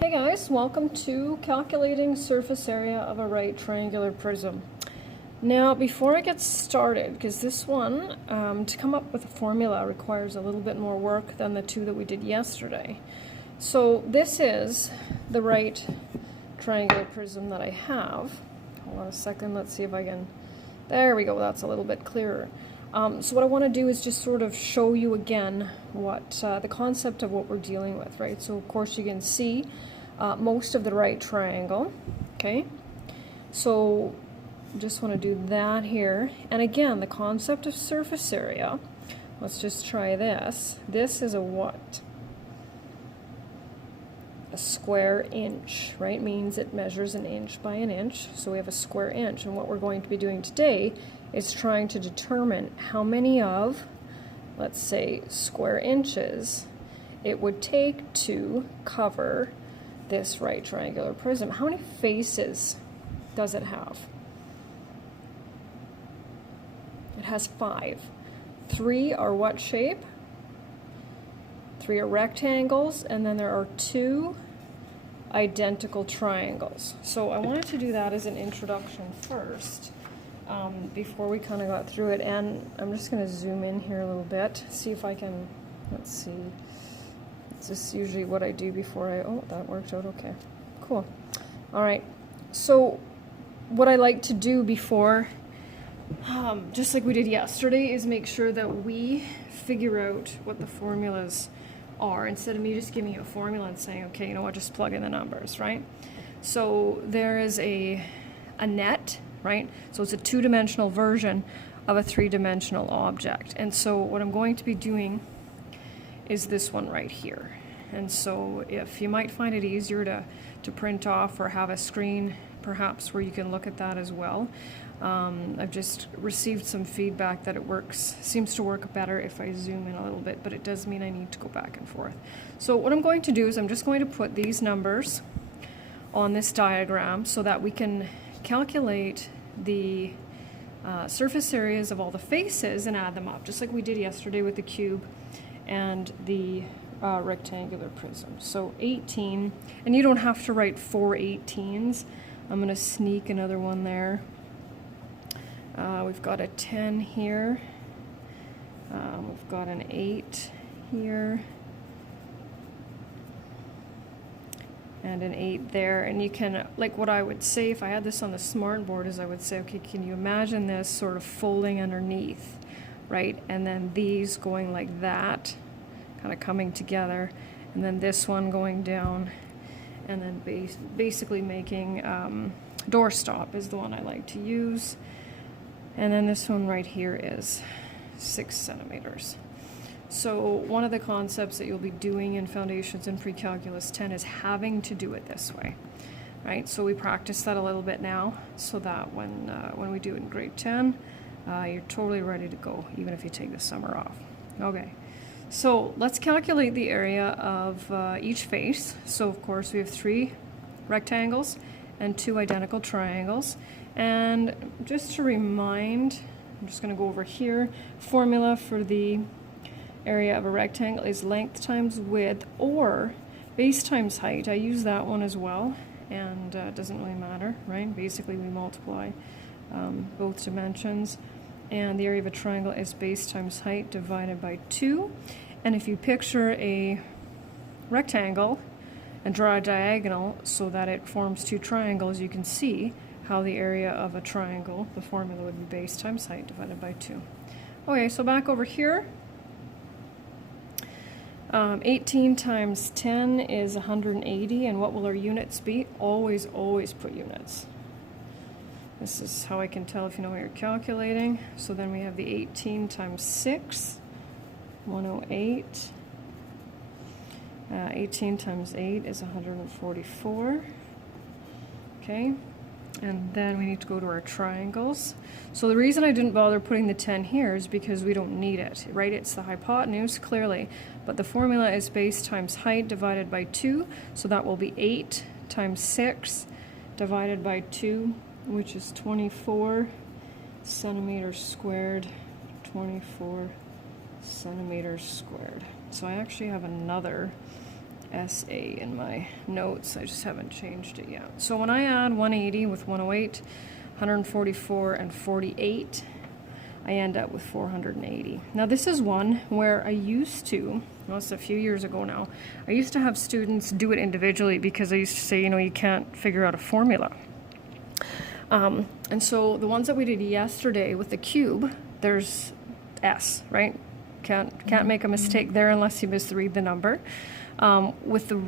Hey guys, welcome to calculating surface area of a right triangular prism. Now before I get started, because this one, to come up with a formula requires a little bit more work than the two that we did yesterday. So this is the right triangular prism that I have. Hold on a second, let's see if I can, there we go, that's a little bit clearer. So what I want to do is just sort of show you again what the concept of what we're dealing with, right? So of course you can see most of the right triangle, okay? So just want to do that here. And again, the concept of surface area, let's just try this. This is a what? A square inch, right? Means it measures an inch by an inch. So we have a square inch. And what we're going to be doing today is trying to determine how many of, let's say, square inches it would take to cover this right triangular prism. How many faces does it have? It has 5. 3 are what shape? 3 are rectangles, and then there are 2 identical triangles. So I wanted to do that as an introduction first, before we kind of got through it. And I'm just going to zoom in here a little bit, see if I can, let's see. This is usually what I do before I, oh, that worked out okay. Cool. All right. So what I like to do before, just like we did yesterday, is make sure that we figure out what the formulas are instead of me just giving you a formula and saying, okay, you know what, just plug in the numbers, right? So there is a net, right? So it's a 2-dimensional version of a 3-dimensional object. And so what I'm going to be doing is this one right here. And so if you might find it easier to print off or have a screen perhaps where you can look at that as well. I've just received some feedback that it seems to work better if I zoom in a little bit, but it does mean I need to go back and forth. So what I'm going to do is I'm just going to put these numbers on this diagram so that we can calculate the surface areas of all the faces and add them up, just like we did yesterday with the cube and the rectangular prism. So 18, and you don't have to write 4 18s. I'm going to sneak another one there. We've got a 10 here. We've got an 8 here. And an 8 there. And you can, like what I would say if I had this on the smart board is I would say, okay, can you imagine this sort of folding underneath, right? And then these going like that, kind of coming together, and then this one going down, and then basically making doorstop is the one I like to use. And then this one right here is 6 centimeters. So one of the concepts that you'll be doing in Foundations in Pre-Calculus 10 is having to do it this way, right? So we practice that a little bit now so that when we do it in grade 10, you're totally ready to go, even if you take the summer off. Okay, so let's calculate the area of each face. So of course we have 3 rectangles and 2 identical triangles. And just to remind, I'm just going to go over here. Formula for the area of a rectangle is length times width, or base times height. I use that one as well, and it doesn't really matter, right? Basically we multiply both dimensions. And the area of a triangle is base times height divided by 2. And if you picture a rectangle and draw a diagonal so that it forms 2 triangles, you can see how the area of a triangle, the formula would be base times height divided by 2. Okay, so back over here, 18 times 10 is 180, and what will our units be? Always, always put units. This is how I can tell if you know what you're calculating. So then we have the 18 times 6, 108. 18 times 8 is 144. Okay, and then we need to go to our triangles. So the reason I didn't bother putting the 10 here is because we don't need it, right? It's the hypotenuse, clearly, but the formula is base times height divided by 2, so that will be 8 times 6 divided by 2, which is 24 centimeters squared, 24 centimeters squared. So I actually have another SA in my notes. I just haven't changed it yet. So when I add 180 with 108, 144 and 48, I end up with 480. Now this is one where I used to, well, it's a few years ago now, I used to have students do it individually because I used to say, you know, you can't figure out a formula. And so the ones that we did yesterday with the cube, there's S, right? Can't make a mistake there unless you misread the number. With the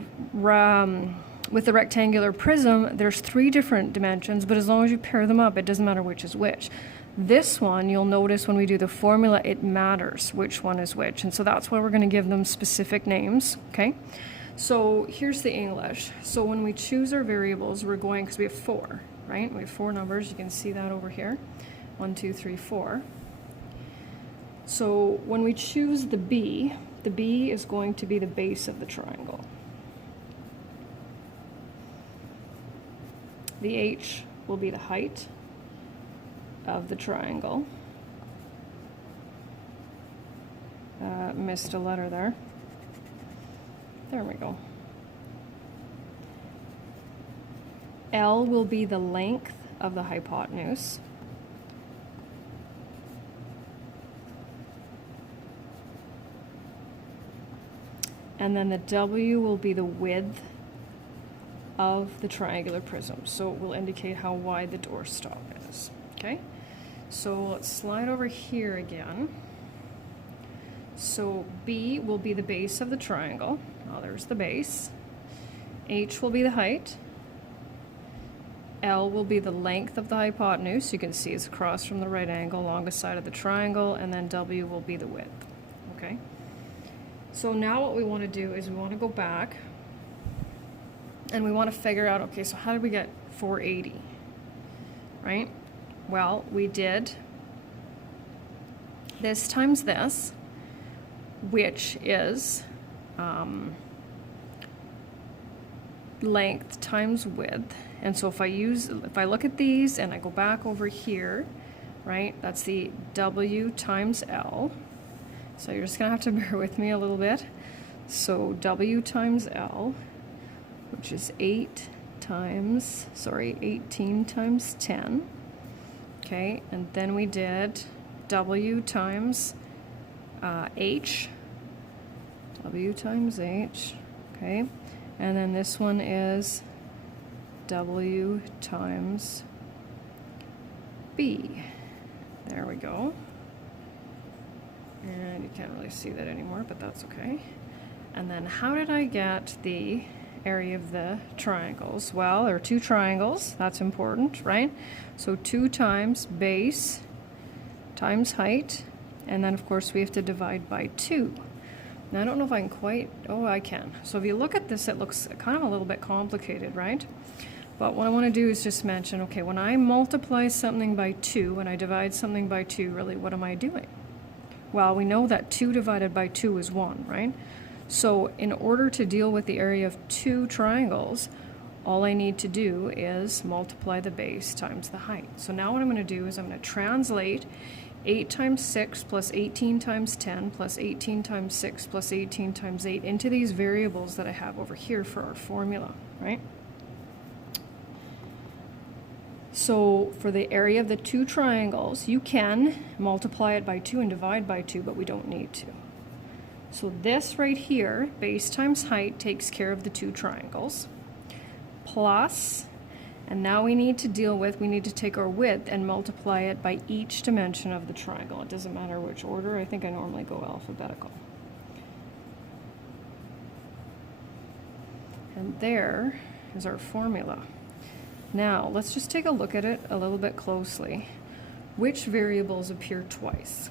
rectangular prism, there's 3 different dimensions, but as long as you pair them up, it doesn't matter which is which. This one, you'll notice when we do the formula, it matters which one is which. And so that's why we're going to give them specific names, okay? So here's the English. So when we choose our variables, we're going, because we have 4, right? We have 4 numbers. You can see that over here. 1, 2, 3, 4. So when we choose the B is going to be the base of the triangle. The H will be the height of the triangle. Missed a letter there. There we go. L will be the length of the hypotenuse. And then the W will be the width of the triangular prism. So it will indicate how wide the doorstop is. Okay? So let's slide over here again. So B will be the base of the triangle. Oh, there's the base. H will be the height. L will be the length of the hypotenuse. You can see it's across from the right angle along the side of the triangle. And then W will be the width. Okay? So now what we want to do is we want to go back and we want to figure out, okay, so how did we get 480, right? Well, we did this times this, which is length times width. And so if I look at these and I go back over here, right, that's the W times L. So you're just going to have to bear with me a little bit. So W times L, which is 18 times 10. Okay, and then we did W times H. W times H. Okay, and then this one is W times B. There we go. And you can't really see that anymore, but that's okay. And then how did I get the area of the triangles? Well, there are 2 triangles. That's important, right? So 2 times base times height. And then, of course, we have to divide by 2. Now, I don't know if I can quite... Oh, I can. So if you look at this, it looks kind of a little bit complicated, right? But what I want to do is just mention, okay, when I multiply something by 2 and I divide something by 2, really, what am I doing? Well, we know that 2 divided by 2 is 1, right? So in order to deal with the area of 2 triangles, all I need to do is multiply the base times the height. So now what I'm going to do is I'm going to translate 8 times 6 plus 18 times 10 plus 18 times 6 plus 18 times 8 into these variables that I have over here for our formula, right? So for the area of the 2 triangles, you can multiply it by 2 and divide by 2, but we don't need to. So this right here, base times height, takes care of the 2 triangles. Plus, and now we need to take our width and multiply it by each dimension of the triangle. It doesn't matter which order. I think I normally go alphabetical. And there is our formula. Now, let's just take a look at it a little bit closely. Which variables appear twice?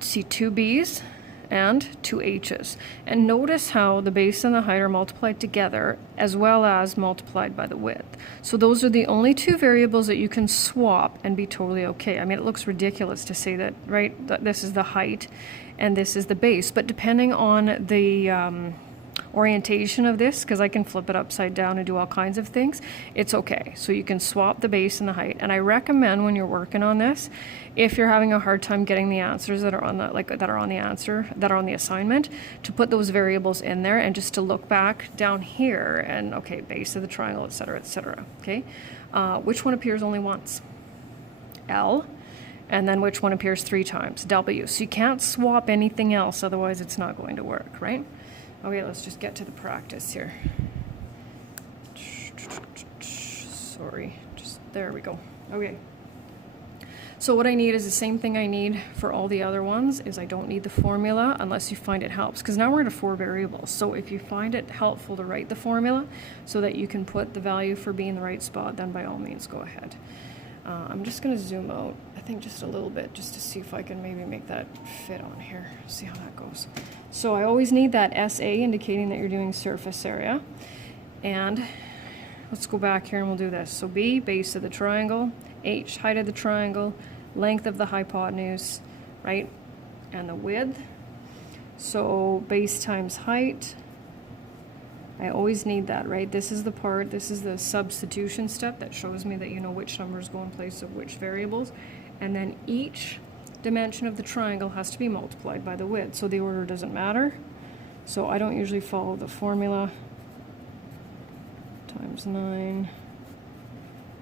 See 2 B's and 2 H's. And notice how the base and the height are multiplied together as well as multiplied by the width. So those are the only 2 variables that you can swap and be totally okay. I mean, it looks ridiculous to say that, right, that this is the height and this is the base. But depending on the orientation of this, because I can flip it upside down and do all kinds of things, it's okay. So you can swap the base and the height. And I recommend when you're working on this, if you're having a hard time getting the answers that are on the that are on the assignment, to put those variables in there and just to look back down here and okay, base of the triangle, etc., etc. Okay, which one appears only once? L. And then which one appears 3 times? W. So you can't swap anything else, otherwise it's not going to work, right? Okay, let's just get to the practice here. Sorry, just there we go. Okay. So what I need is the same thing I need for all the other ones, is I don't need the formula unless you find it helps, because now we're at 4 variables. So if you find it helpful to write the formula so that you can put the value for B in the right spot, then by all means go ahead. I'm just going to zoom out, I think just a little bit, just to see if I can maybe make that fit on here. See how that goes. So I always need that SA indicating that you're doing surface area. And let's go back here and we'll do this. So B, base of the triangle, H, height of the triangle, length of the hypotenuse, right? And the width. So base times height. I always need that, right? This is the part, this is the substitution step that shows me that you know which numbers go in place of which variables. And then each dimension of the triangle has to be multiplied by the width. So the order doesn't matter. So I don't usually follow the formula. Times 9.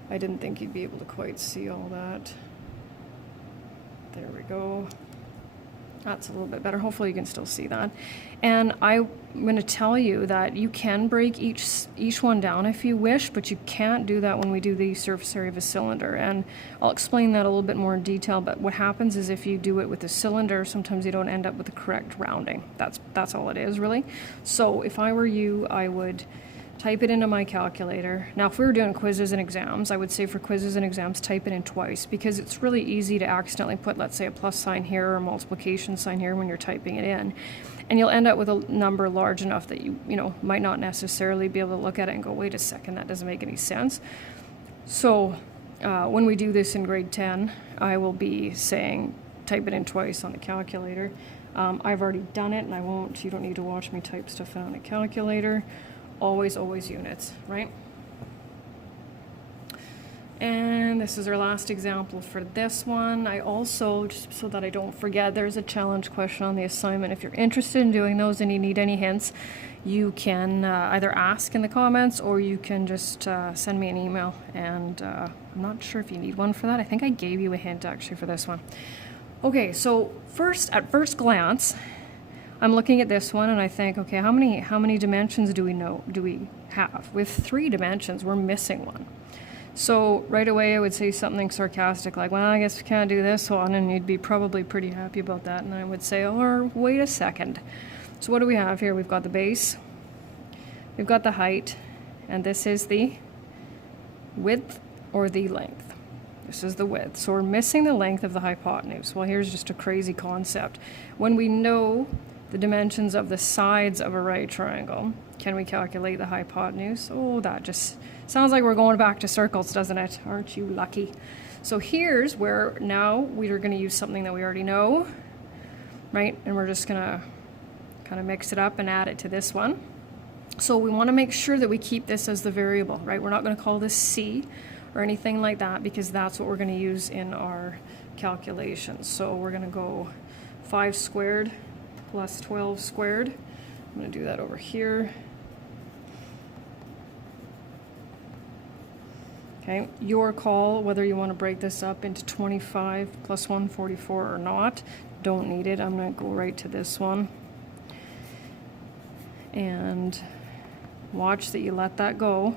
I didn't think you'd be able to quite see all that. There we go. That's a little bit better. Hopefully you can still see that. And I'm going to tell you that you can break each one down if you wish, but you can't do that when we do the surface area of a cylinder. And I'll explain that a little bit more in detail, but what happens is if you do it with a cylinder, sometimes you don't end up with the correct rounding. That's all it is, really. So if I were you, I would type it into my calculator. Now, if we were doing quizzes and exams, I would say for quizzes and exams, type it in twice, because it's really easy to accidentally put, let's say, a plus sign here or a multiplication sign here when you're typing it in. And you'll end up with a number large enough that you might not necessarily be able to look at it and go, wait a second, that doesn't make any sense. So when we do this in grade 10, I will be saying, type it in twice on the calculator. I've already done it, and you don't need to watch me type stuff out on a calculator. Always units, right? And this is our last example for this one. I also, just so that I don't forget, there's a challenge question on the assignment. If you're interested in doing those and you need any hints, you can either ask in the comments or you can just send me an email. And I'm not sure if you need one for that. I think I gave you a hint actually for this one. Okay, so at first glance, I'm looking at this one and I think, okay, how many dimensions do we have? With 3 dimensions, we're missing one. So right away I would say something sarcastic like, well, I guess we can't do this one, and you'd be probably pretty happy about that. And I would say, oh, wait a second. So what do we have here? We've got the base, we've got the height, and this is the width or the length. This is the width. So we're missing the length of the hypotenuse. Well, here's just a crazy concept. When we know the dimensions of the sides of a right triangle, can we calculate the hypotenuse? Oh, that just sounds like we're going back to circles, doesn't it? Aren't you lucky? So here's where now we are going to use something that we already know, right? And we're just going to kind of mix it up and add it to this one. So we want to make sure that we keep this as the variable, right? We're not going to call this C or anything like that, because that's what we're going to use in our calculations. So we're going to go 5 squared plus 12 squared. I'm going to do that over here. Okay, your call whether you want to break this up into 25 plus 144 or not. Don't need it. I'm going to go right to this one. And watch that you let that go,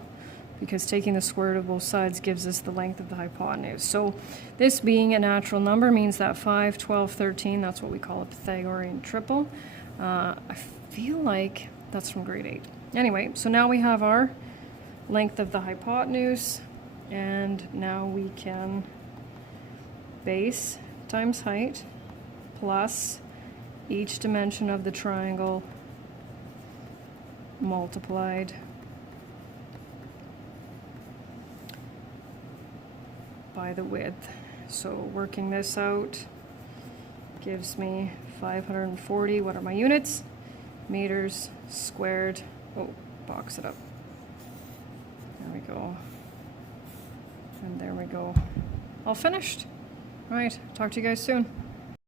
because taking the square root of both sides gives us the length of the hypotenuse. So this being a natural number means that 5, 12, 13, that's what we call a Pythagorean triple. I feel like that's from grade 8. Anyway, so now we have our length of the hypotenuse, and now we can base times height plus each dimension of the triangle multiplied by the width. So working this out gives me 540. What are my units? meters squared. Oh, box it up. There we go. And there we go. All finished. All right, talk to you guys soon.